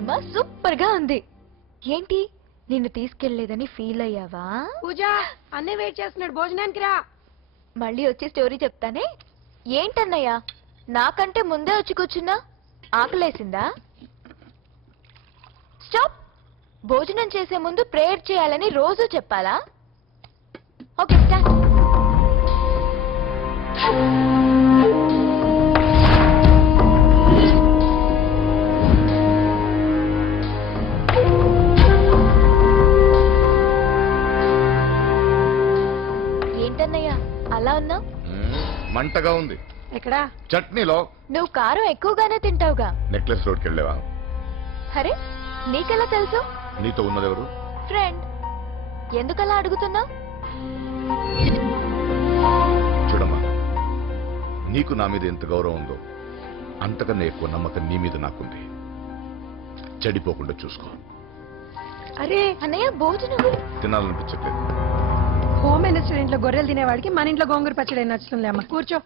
Cinema super గా ఉంది. ఏంటి నిన్ను తీసుకెళ్లేదని ఫీల్ అయ్యావా? పూజ అన్నీ వెయిట్ చేస్తున్నాడు, భోజనానికి రా. మళ్ళీ వచ్చి స్టోరీ చెప్తానే. ఏంటన్నయ్యా నాకంటే ముందే వచ్చి కూర్చున్నా? ఆకలేసిందా? స్టాప్. భోజనం చేసే ముందు ప్రేయర్ చేయాలని రోజు చెప్పాలా? Okay start. ఏంటన్నయ్యా అలా ఉన్నావు? మంటగా ఉంది. ఎక్కడా? చట్నీలో. నువ్వు కారం ఎక్కువగానే తింటావుగా. నెక్లెస్ రోడ్కి వెళ్ళావా? అరే నీకెలా తెలుసు? నీతో ఉన్నదెవరు? ఫ్రెండ్. ఎందుకలా అడుగుతున్నా? చూడమ్మా, నీకు నా మీద ఎంత గౌరవం ఉందో అంతకన్నా ఎక్కువ నమ్మకం నీ మీద నాకుంది. చెడిపోకుండా చూసుకో. అరే అన్నయ్య భోజనం తినాలనిపించట్లేదు. హోమ్ మినిస్టర్ ఇంట్లో గొర్రెలు తినేవాడికి మన ఇంట్లో గోంగూర పచ్చడి నచ్చుతుంది అమ్మ. కూర్చో.